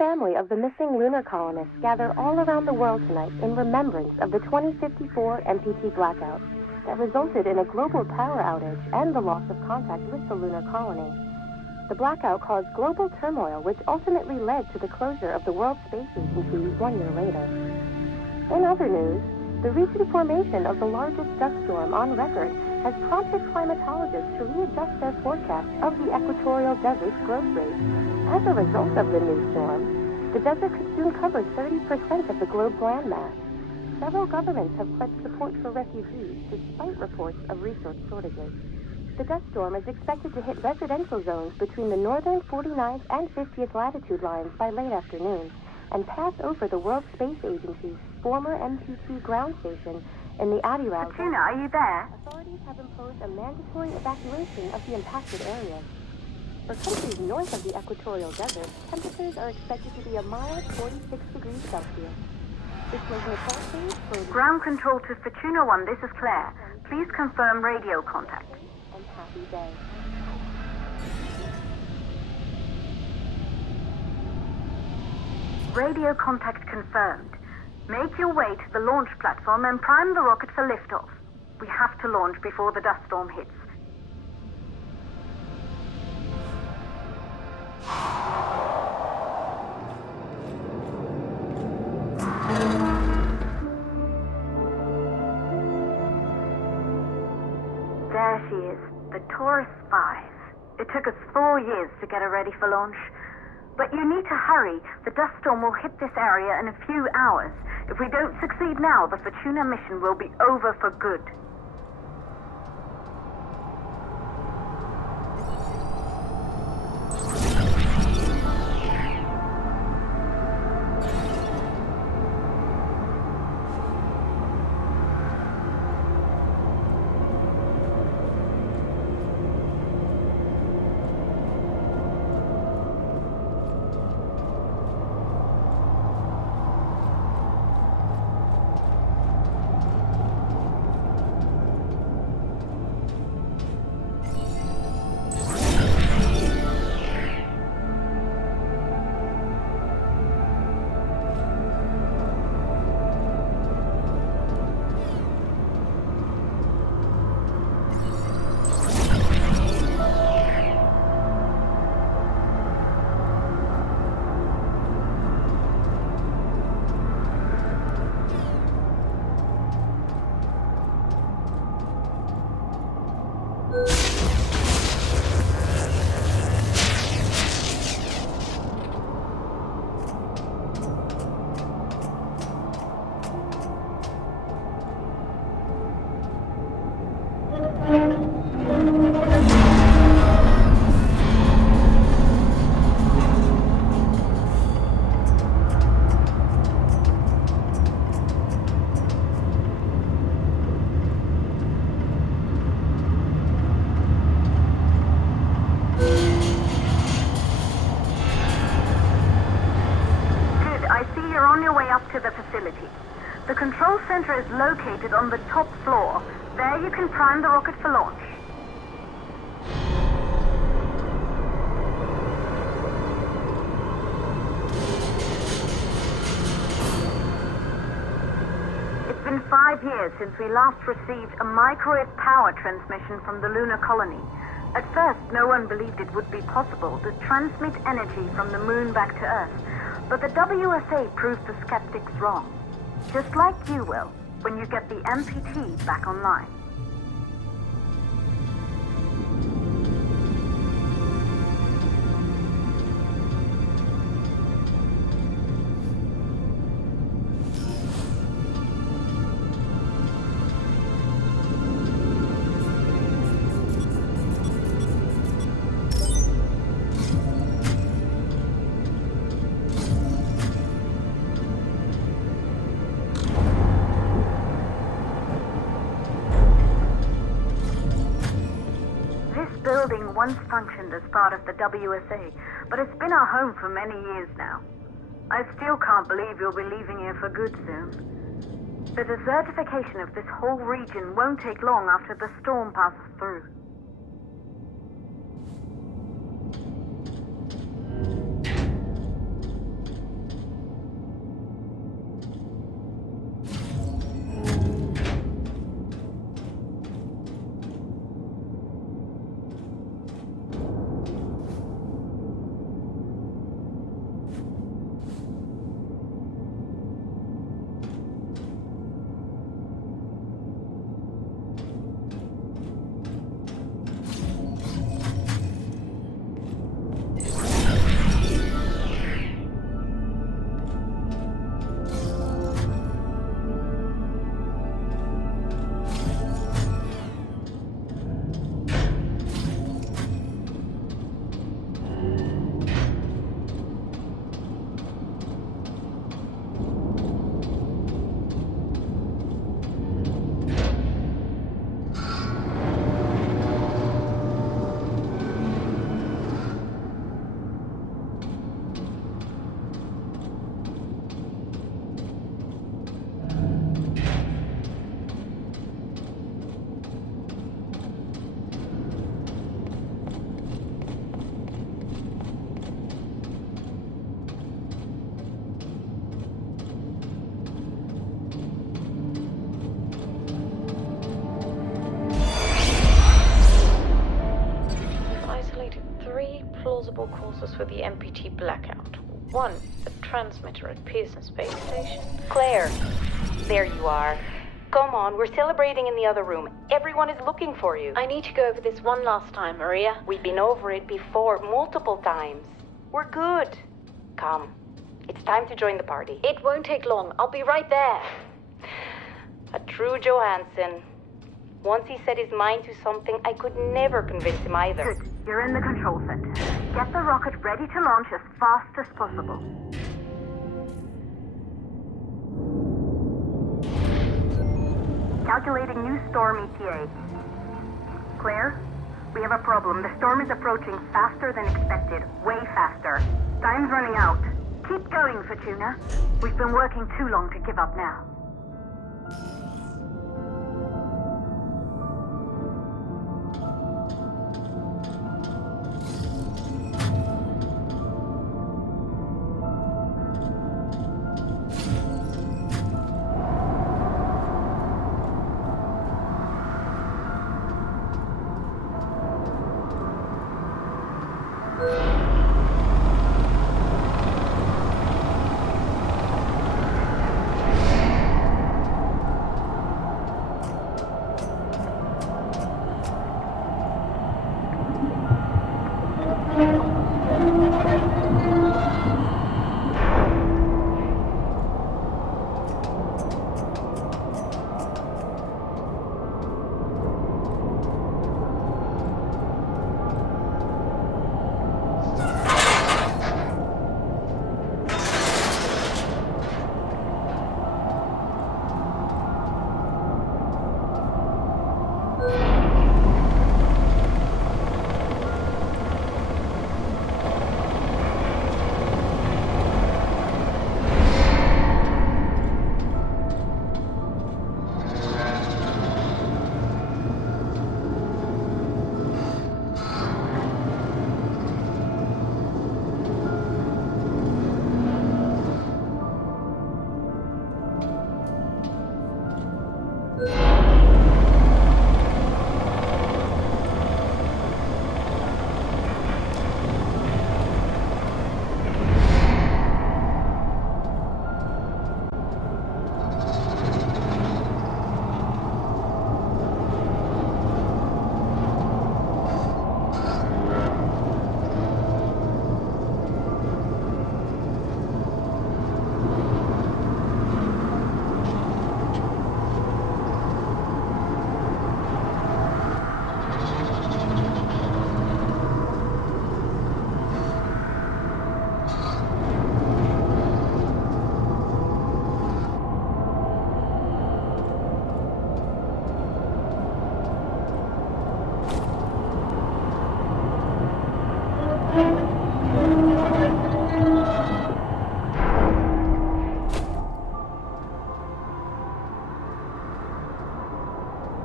family of the missing lunar colonists gather all around the world tonight in remembrance of the 2054 MPT blackout that resulted in a global power outage and the loss of contact with the lunar colony. The blackout caused global turmoil, which ultimately led to the closure of the World Space Agency 1 year later. In other news, the recent formation of the largest dust storm on record has prompted climatologists to readjust their forecast of the equatorial desert's growth rate. As a result of the new storm, the desert could soon cover 30% of the globe's landmass. Several governments have pledged support for refugees despite reports of resource shortages. The dust storm is expected to hit residential zones between the northern 49th and 50th latitude lines by late afternoon and pass over the World Space Agency's former MPT ground station in the Adirondack. Fortuna, are you there? Authorities have imposed a mandatory evacuation of the impacted areas. For countries north of the equatorial desert, temperatures are expected to be a mild 46 degrees Celsius. This was Nicole Page for Ground control to Fortuna 1, this is Claire. Please confirm radio contact. And happy day. Radio contact confirmed. Make your way to the launch platform and prime the rocket for liftoff. We have to launch before the dust storm hits. There she is, the Taurus 5. It took us 4 years to get her ready for launch. But you need to hurry. The dust storm will hit this area in a few hours. If we don't succeed now, the Fortuna mission will be over for good. The control center is located on the top floor. There you can prime the rocket for launch. It's been 5 years since we last received a microwave power transmission from the lunar colony. At first, no one believed it would be possible to transmit energy from the moon back to Earth, but the WSA proved the skeptics wrong. Just like you will, when you get the MPT back online. Building once functioned as part of the WSA, but it's been our home for many years now. I still can't believe you'll be leaving here for good soon. The desertification of this whole region won't take long after the storm passes through. for the MPT blackout. One, the transmitter at Pearson Space Station. Claire, there you are. Come on, we're celebrating in the other room. Everyone is looking for you. I need to go over this one last time, Maria. We've been over it before, multiple times. We're good. Come. It's time to join the party. It won't take long. I'll be right there. A true Johansson. Once he set his mind to something, I could never convince him either. Good. You're in the control center. Get the rocket ready to launch as fast as possible. Calculating new storm ETA. Claire, we have a problem. The storm is approaching faster than expected. Way faster. Time's running out. Keep going, Fortuna. We've been working too long to give up now.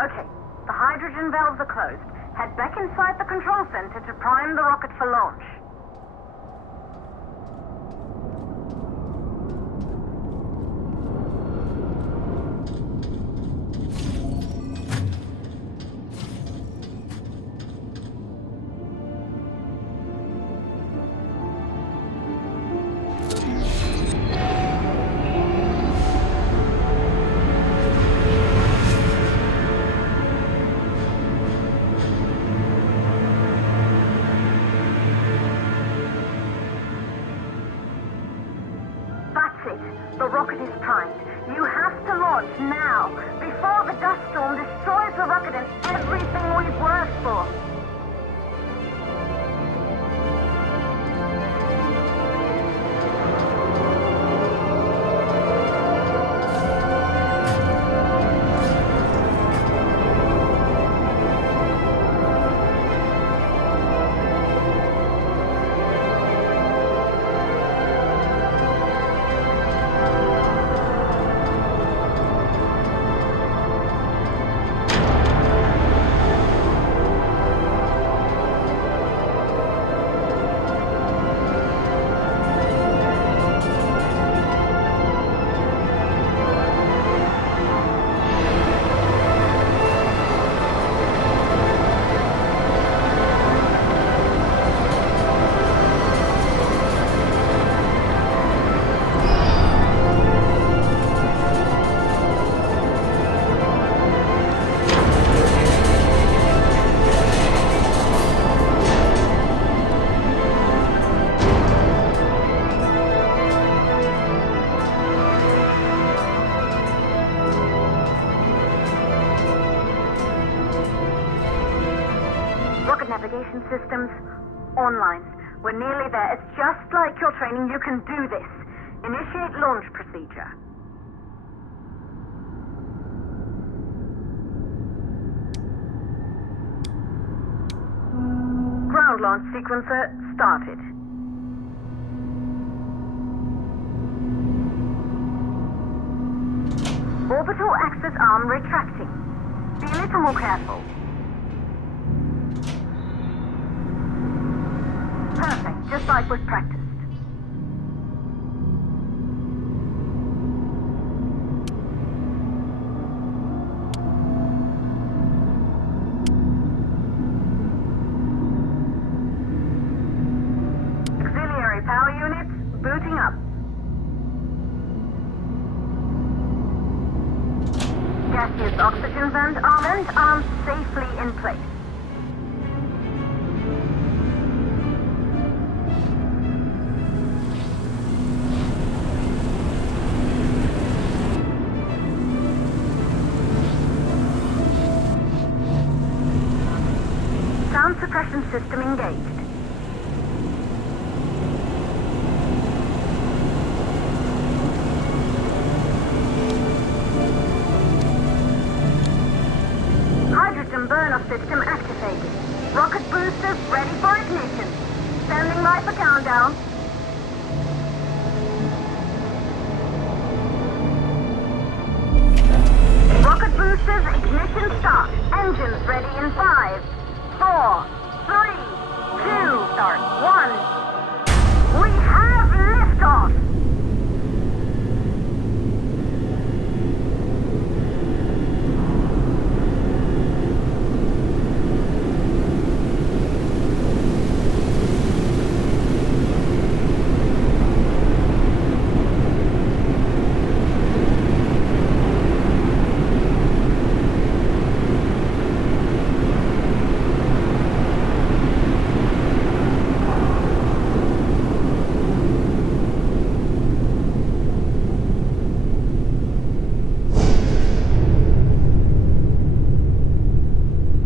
Okay, the hydrogen valves are closed. Head back inside the control center to prime the rocket for launch. The rocket is primed. You have to launch now, before the dust storm destroys the rocket and everything we've worked for. navigation systems online. We're nearly there. It's just like your training. You can do this. Initiate launch procedure. Ground launch sequencer started. Orbital axis arm retracting. Be a little more careful. Perfect, just like was practiced. Auxiliary power units booting up. Gaseous oxygen vent arms safely in place. Sound suppression system engaged. Hydrogen burn-off system activated. Rocket boosters ready for ignition. Standing by for countdown. Rocket boosters ignition start. Engines ready in 5, 4, 3, 2, start, 1. We have liftoff!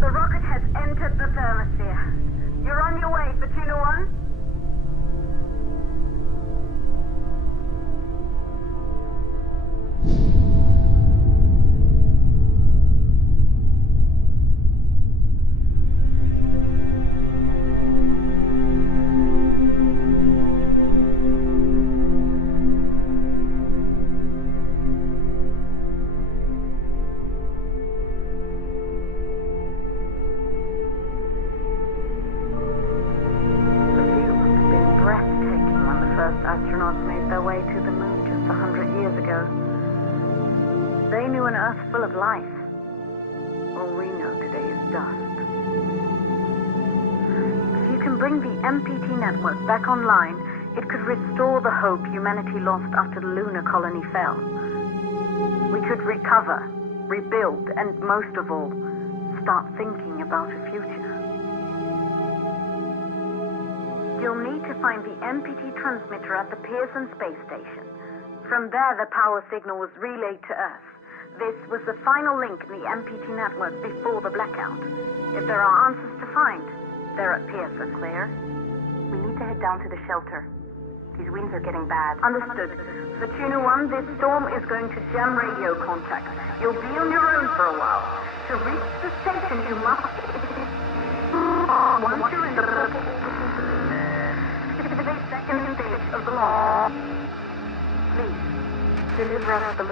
The rocket has entered the thermosphere. You're on your way, Fortuna 1. Astronauts made their way to the moon just 100 years ago. They knew an Earth full of life. All we know today is dust. If you can bring the MPT network back online, it could restore the hope humanity lost after the lunar colony fell. We could recover, rebuild, and most of all, start thinking about a future. You'll need to find the MPT transmitter at the Pearson space station. From there, the power signal was relayed to Earth. This was the final link in the MPT network before the blackout. If there are answers to find, they're at Pearson. Claire, we need to head down to the shelter. These winds are getting bad. Understood. Fortuna 1, this storm is going to jam radio contacts. You'll be on your own for a while. To reach the station, you must... Once you're in the second stage of the launch, please deliver us the